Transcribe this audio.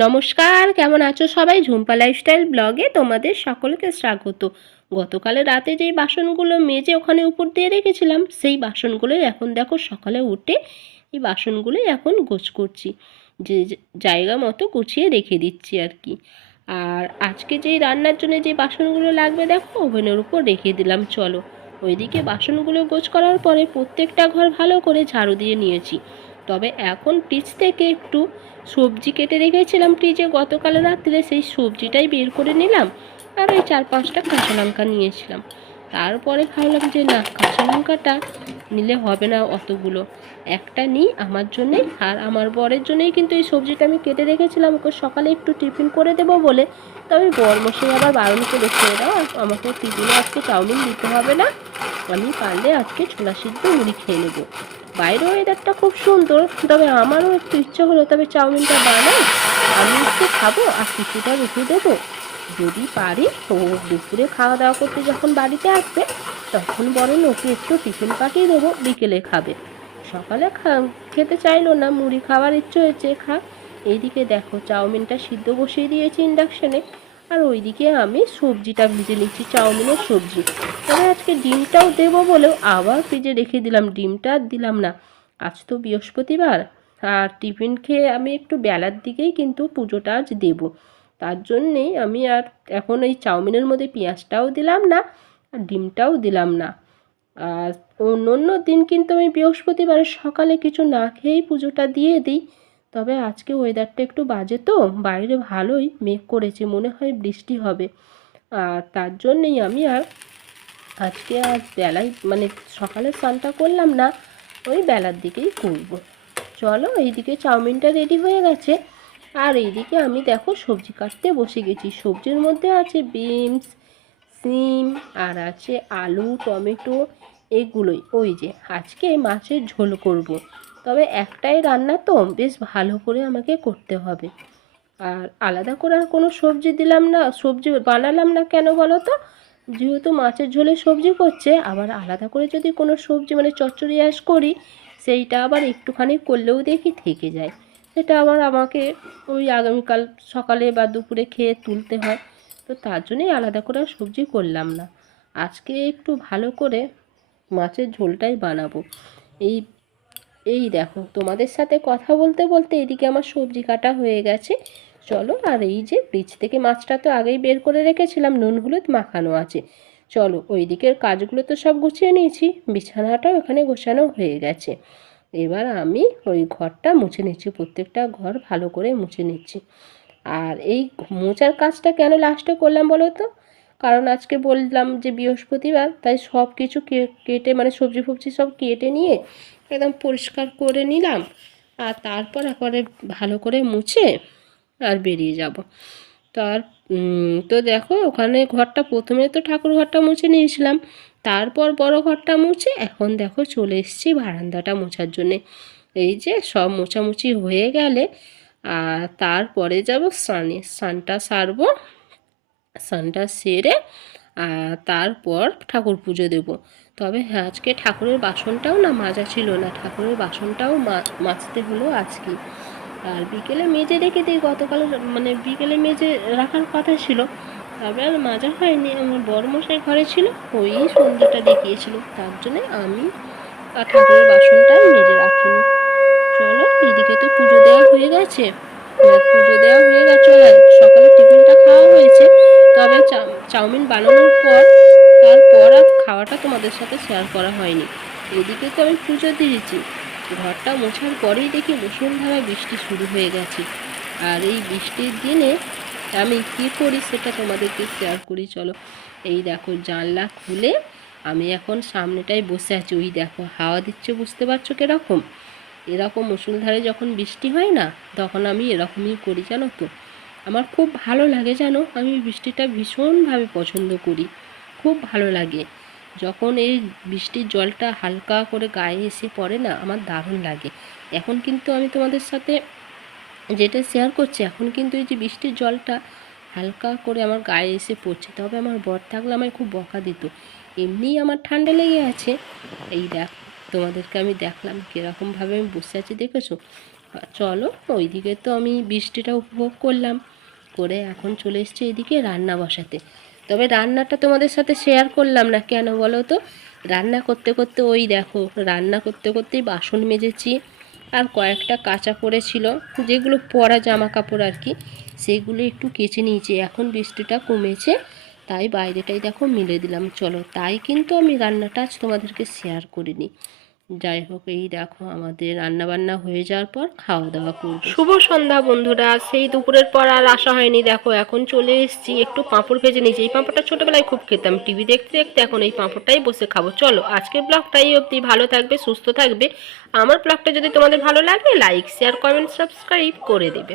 নমস্কার, কেমন আছো সবাই? ঝুম্পা লাইফস্টাইল ব্লগে তোমাদের সকলকে স্বাগত। গতকালে রাতে যেই বাসনগুলো মেজে ওখানে উপর দিয়ে রেখেছিলাম, সেই বাসনগুলোই এখন দেখো সকালে উঠে এই বাসনগুলোই এখন গোছ করছি, যে জায়গা মতো গুছিয়ে রেখে দিচ্ছি আর কি। আর আজকে যেই রান্নার জন্য যে বাসনগুলো লাগবে দেখো ওভেনের উপর রেখে দিলাম। চলো, ওইদিকে বাসনগুলো গোছ করার পরে প্রত্যেকটা ঘর ভালো করে ঝাড়ু দিয়ে নিয়েছি। তবে এখন ফ্রিজ থেকে একটু সবজি কেটে রেখেছিলাম ফ্রিজে গতকাল রাত্রে, সেই সবজিটাই বের করে নিলাম। আর ওই 4-5টা কাঁচা লঙ্কা নিয়েছিলাম। তারপরে ভাবলাম যে না, কাঁচা লঙ্কাটা নিলে হবে না অতগুলো, একটা নিই আমার জন্যে আর আমার বরের জন্যই। কিন্তু এই সবজিটা আমি কেটে রেখেছিলাম ওকে সকালে একটু টিফিন করে দেবো বলে। তবে বর মশাই আবার বারণ করেছে, দাও আমাকে টিফিনে আজকে চাউমিন দিতে হবে না, আমি পারলে আজকে ছোলা সিদ্ধ মুড়ি খেয়ে নেবো। বাইরের ওয়েদারটা খুব সুন্দর, তবে আমারও একটু ইচ্ছা হলো তবে চাউমিনটা বানাই, আমি একটু খাবো আর কিছুটা রেখে দেবো। যদি পারি তো দুপুরে খাওয়া দাওয়া করতে যখন বাড়িতে আসবে তখন বরং ওকে একটু টিফিন পাঠিয়ে দেবো, বিকেলে খাবে। সকালে খেতে চাইলো না, মুড়ি খাওয়ার ইচ্ছে হয়েছে, খা। এইদিকে দেখো চাউমিনটা সিদ্ধ বসিয়ে দিয়েছি ইন্ডাকশানে, আর ওইদিকে আমি সবজিটা ভেজে নিচ্ছি, চাউমিনের সবজি। তবে আজকে ডিমটাও দেবো বলেও আবার ফ্রিজে রেখে দিলাম, ডিমটা আর দিলাম না। আজ তো বৃহস্পতিবার, আর টিফিন খেয়ে আমি একটু বেলার দিকেই কিন্তু পুজোটা আজ দেবো। তার জন্যেই আমি আর এখন এই চাউমিনের মধ্যে পেঁয়াজটাও দিলাম না আর ডিমটাও দিলাম না। আর অন্য অন্য দিন কিন্তু আমি বৃহস্পতিবারের সকালে কিছু না খেয়েই পুজোটা দিয়ে দিই। তবে আজকে ওয়েদারটা একটু বাজে, তো বাইরে ভালোই মেঘ করেছে, মনে হয় বৃষ্টি হবে। আর তার জন্যেই আমি আর আজকে আর বেলায় মানে সকালে স্নানটা করলাম না, ওই বেলার দিকেই করব। চলো, এইদিকে চাউমিনটা রেডি হয়ে গেছে, আর এইদিকে আমি দেখো সবজি কাটতে বসে গেছি। সবজির মধ্যে আছে বিনস, সিম, আর আছে আলু, টমেটো, এগুলোই। ওই যে আজকে মাছের ঝোল করব। তবে একটাই রান্না তো বেশ ভালো করে আমাকে করতে হবে। আর আলাদা করে আর কোনো সবজি দিলাম না, সবজি বানালাম না কেন বলো তো? যেহেতু মাছের ঝোলে সবজি করছে, আবার আলাদা করে যদি কোনো সবজি মানে চচ্চড়ি করি, সেইটা আবার একটুখানি করলেও দেখি থেকে যায়। সেটা আবার আমাকে ওই আগামীকাল সকালে বা দুপুরে খেয়ে তুলতে হয়। তো তার জন্যই আলাদা করে আর সবজি করলাম না। আজকে একটু ভালো করে মাছের ঝোলটাই বানাবো। এই এই দেখো তোমাদের সাথে কথা বলতে বলতে এদিকে আমার সবজি কাটা হয়ে গেছে। চলো, আর এই যে ফ্রিজ থেকে মাছটা তো আগেই বের করে রেখেছিলাম, নুন হলুদ মাখানো আছে। চলো, ওই দিকের কাজগুলো তো সব গুছিয়ে নিয়েছি, বিছানাটাও এখানে গোছানো হয়ে গেছে। এবার আমি ওই ঘরটা মুছে নিচ্ছি, প্রত্যেকটা ঘর ভালো করে মুছে নিচ্ছি। আর এই মোচার কাজটা কেন লাস্টে করলাম বলো তো? কারণ আজকে বললাম যে বৃহস্পতিবার, তাই সব কিছু কেটে মানে সবজি ফবজি সব কেটে নিয়ে একদম পরিষ্কার করে নিলাম। আর তারপর একবারে ভালো করে মুছে আর বেরিয়ে যাব। তার তো দেখো ওখানে ঘরটা প্রথমে তো ঠাকুর ঘরটা মুছে নিয়েছিলাম, তারপর বড় ঘরটা মুছে এখন দেখো চলে এসেছি বারান্দাটা মোছার জন্যে। এই যে সব মোছামুছি হয়ে গেলে আর তারপরে যাব স্নানে, স্নানটা সারবো, স্নানটা সেরে তারপর ঠাকুর পুজো দেব। তবে হ্যাঁ, আজকে ঠাকুরের বাসনটাও না মাজা ছিল না, ঠাকুরের বাসনটাও মাজতে হলো আজকে। আর বিকেলে মেজে রেখে দিই, গতকাল মানে বিকেলে মেজে রাখার কথা ছিল, তবে আর মাজা হয়নি। আমার বড়মশাই ঘরে ছিল, ওই সন্ধ্যাটা দেখিয়েছিল, তার জন্যে আমি ঠাকুরের বাসনটা মেজে রাখিনি। চলো, এদিকে তো পুজো দেওয়া হয়ে গেছে, পুজো দেওয়া হয়ে গেছে, সকালে টিফিনটা খাওয়া হয়েছে। তবে চাউমিন বানানোর পর তারপর আর খাওয়াটা তোমাদের সাথে শেয়ার করা হয়নি। এদিকে তো আমি পুজো দিয়েছি, ঘরটা মোছার পরেই দেখি মুষলধারে বৃষ্টি শুরু হয়ে গেছে। আর এই বৃষ্টির দিনে আমি কী করি সেটা তোমাদেরকে শেয়ার করি। চলো, এই দেখো জানলা খুলে আমি এখন সামনেটায় বসে আছি, ওই দেখো হাওয়া দিচ্ছে, বুঝতে পারছো কীরকম? এরকম মুষলধারে যখন বৃষ্টি হয় না, তখন আমি এরকমই করি, জানো তো। আমার খুব ভালো লাগে, জানো, আমি বৃষ্টিটা ভীষণভাবে পছন্দ করি, খুব ভালো লাগে। যখন এই বৃষ্টির জলটা হালকা করে গায়ে এসে পড়ে না, আমার দারুণ লাগে। এখন কিন্তু আমি তোমাদের সাথে যেটা শেয়ার করছি, এখন কিন্তু এই যে বৃষ্টির জলটা হালকা করে আমার গায়ে এসে পড়ছে। তবে আমার বর থাকলে আমায় খুব বকা দিত, এমনিই আমার ঠান্ডা লেগে আছে। এই দেখ, তোমাদেরকে আমি দেখলাম কীরকমভাবে আমি বসে আছি, দেখেছো? চলো ওইদিকে তো আমি বৃষ্টিটা উপভোগ করলাম, করে এখন চলে এসেছি এদিকে রান্না বসাতে। তবে রান্নাটা তোমাদের সাথে শেয়ার করলাম না, কেন বলো তো? রান্না করতে করতে ওই দেখো, রান্না করতে করতেই বাসন মেজেছি, আর কয়েকটা কাঁচা পড়েছিল, যেগুলো পরা জামা কাপড় আর কি, সেগুলো একটু কেচে নিয়েছি। এখন বৃষ্টিটা কমেছে, তাই বাইরেটাই দেখো মেলে দিলাম। চলো, তাই কিন্তু আমি রান্নাটা আজ তোমাদেরকে শেয়ার করিনি। যাই হোক, এই দেখো আমাদের রান্নাবান্না হয়ে যাওয়ার পর খাওয়া দাওয়া করবো। শুভ সন্ধ্যা বন্ধুরা, সেই দুপুরের পর আর আসা হয়নি, দেখো এখন চলে এসেছি, একটু পাঁপড় ভেজে নিয়েছি। এই পাঁপড়টা ছোটোবেলায় খুব খেতাম, টিভি দেখতে দেখতে এখন এই পাঁপড়টাই বসে খাবো। চলো আজকের ব্লগটাই অবধি, ভালো থাকবে, সুস্থ থাকবে। আমার ব্লগটা যদি তোমাদের ভালো লাগে লাইক শেয়ার কমেন্ট সাবস্ক্রাইব করে দেবে।